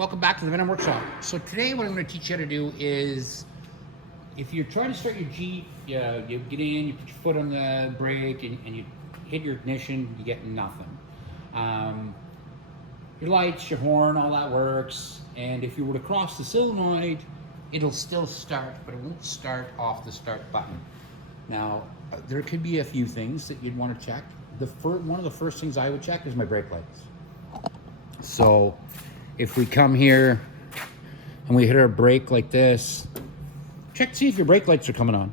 Welcome back to the Venom Workshop. So today what I'm going to teach you how to do is, if you're trying to start your Jeep, you get in, you put your foot on the brake, and you hit your ignition, you get nothing. Your lights, your horn, all that works. And if you were to cross the solenoid, it'll still start, but it won't start off the start button. Now, there could be a few things that you'd want to check. One of the first things I would check is my brake lights. So if we come here and we hit our brake like this, check to see if your brake lights are coming on.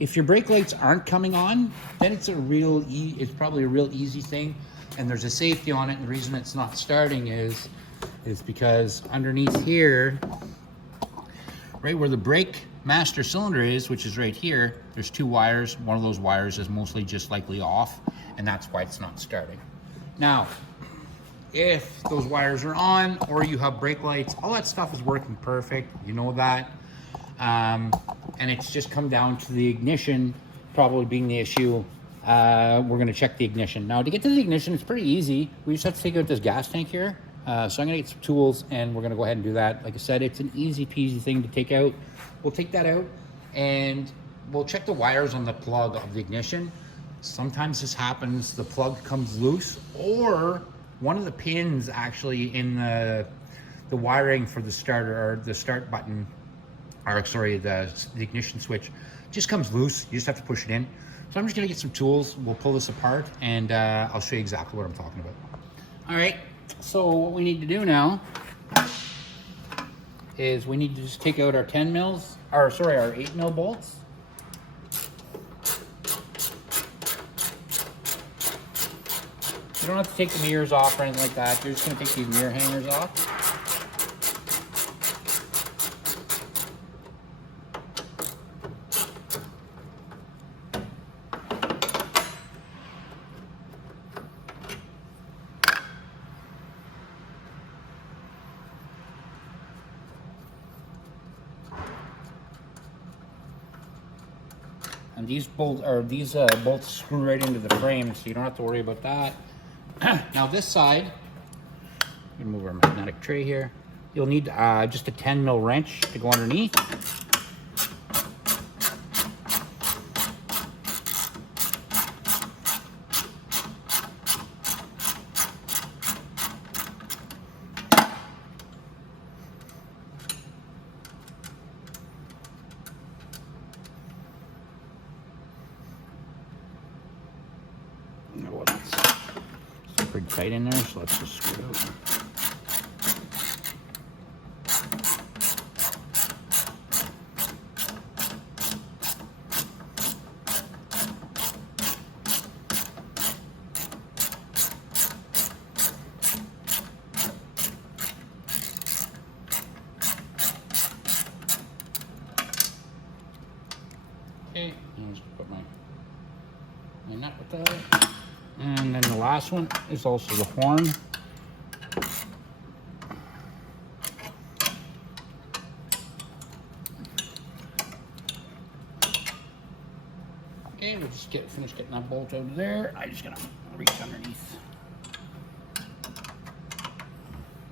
If your brake lights aren't coming on, then it's probably a real easy thing, and there's a safety on it. And the reason it's not starting is because underneath here, right where the brake master cylinder is, which is right here, there's two wires. One of those wires is mostly just likely off, and that's why it's not starting. Now, if those wires are on or you have brake lights, all that stuff is working perfect, you know that. And it's just come down to the ignition probably being the issue. We're going to check the ignition. Now, to get to the ignition, it's pretty easy. We just have to take out this gas tank here. So I'm going to get some tools and we're going to go ahead and do that. Like I said, it's an easy peasy thing to take out. We'll take that out and we'll check the wires on the plug of the ignition. Sometimes this happens, the plug comes loose, or one of the pins actually in the wiring for the starter, or the start button, or sorry, the ignition switch just comes loose. You just have to push it in. So I'm just gonna get some tools. We'll pull this apart and I'll show you exactly what I'm talking about. All right, so what we need to do now is we need to just take out our 8 mil bolts. You don't have to take the mirrors off or anything like that. You're just going to take these mirror hangers off. And these bolts screw right into the frame, so you don't have to worry about that. Now this side, I'm gonna move our magnetic tray here. You'll need just a 10 mil wrench to go underneath. Pretty tight in there, so let's just screw it out. Okay, I'm just put my nut with that. And then the last one is also the horn. Okay, we'll just finish getting that bolt out of there. I'm just gonna reach underneath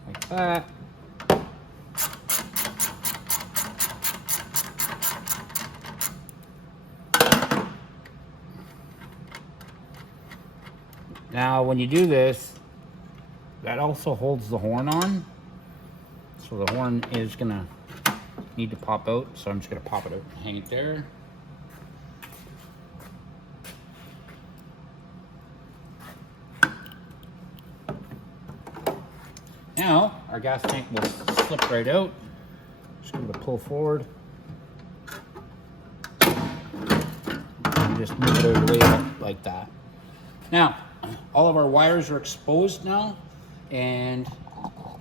like that. Now, when you do this, that also holds the horn on. So the horn is gonna need to pop out. So I'm just gonna pop it out and hang it there. Now, our gas tank will slip right out. Just give it a pull forward. And just move it out of the way like that. Now, all of our wires are exposed now, and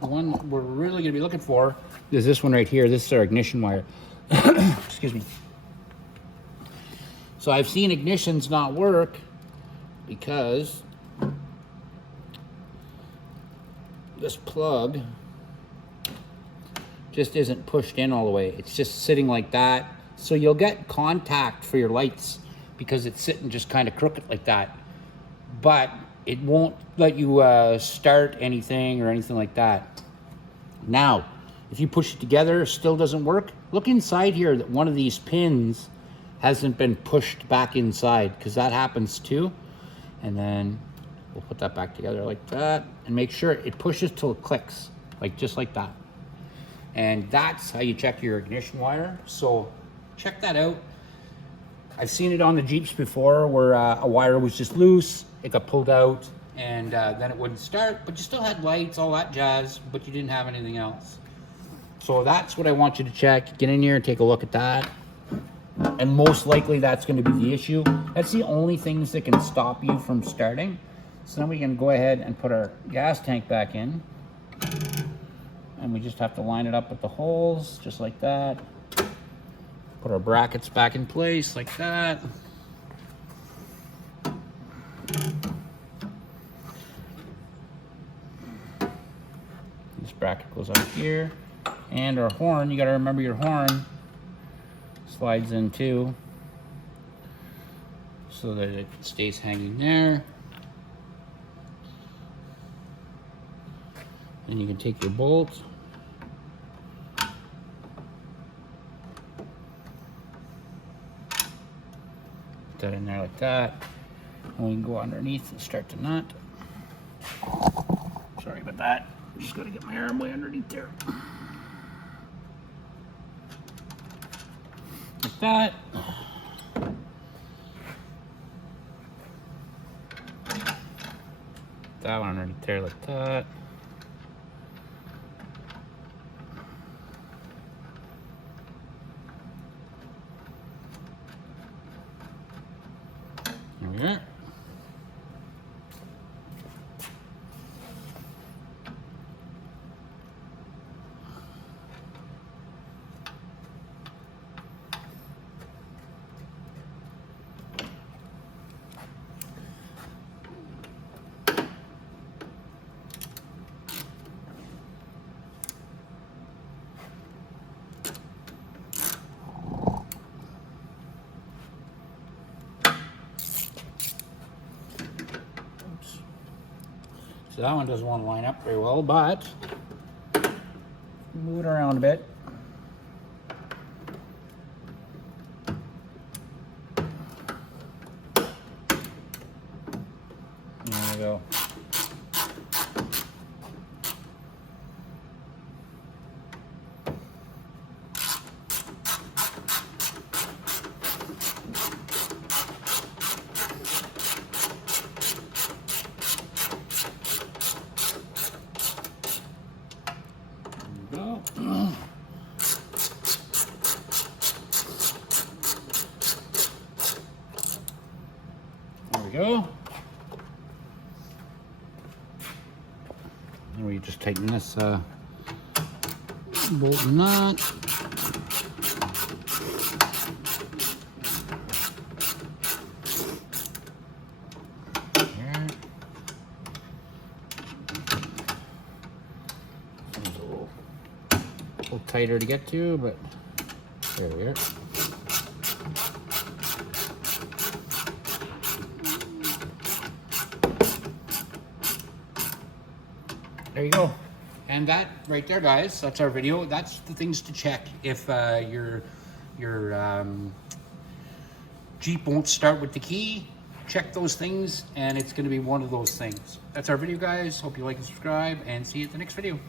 the one we're really going to be looking for is this one right here. This is our ignition wire. Excuse me. So I've seen ignitions not work because this plug just isn't pushed in all the way. It's just sitting like that. So you'll get contact for your lights because it's sitting just kind of crooked like that. But it won't let you start anything or anything like that. Now, if you push it together, still doesn't work, look inside here that one of these pins hasn't been pushed back inside, because that happens too. And then we'll put that back together like that and make sure it pushes till it clicks, like just like that. And that's how you check your ignition wire. So check that out. I've seen it on the Jeeps before where a wire was just loose, it got pulled out, and then it wouldn't start, but you still had lights, all that jazz, but you didn't have anything else. So that's what I want you to check. Get in here and take a look at that. And most likely that's going to be the issue. That's the only things that can stop you from starting. So then we can go ahead and put our gas tank back in. And we just have to line it up with the holes, just like that. Put our brackets back in place like that. This bracket goes up here. And our horn, you gotta remember your horn slides in too, so that it stays hanging there. Then you can take your bolt, put that in there like that, and we can go underneath and start to nut. Sorry about that, just gotta get my arm way underneath there. Like that. That one underneath there like that. There we are. So that one doesn't want to line up very well, but move it around a bit. There we go. There we go. And we just tighten this bolt and nut. Here. It's a little tighter to get to, but there we are. There you go. And that right there, guys, that's our video. That's the things to check if your Jeep won't start with the key. Check those things, and it's going to be one of those things. That's our video, guys. Hope you like and subscribe, and see you at the next video.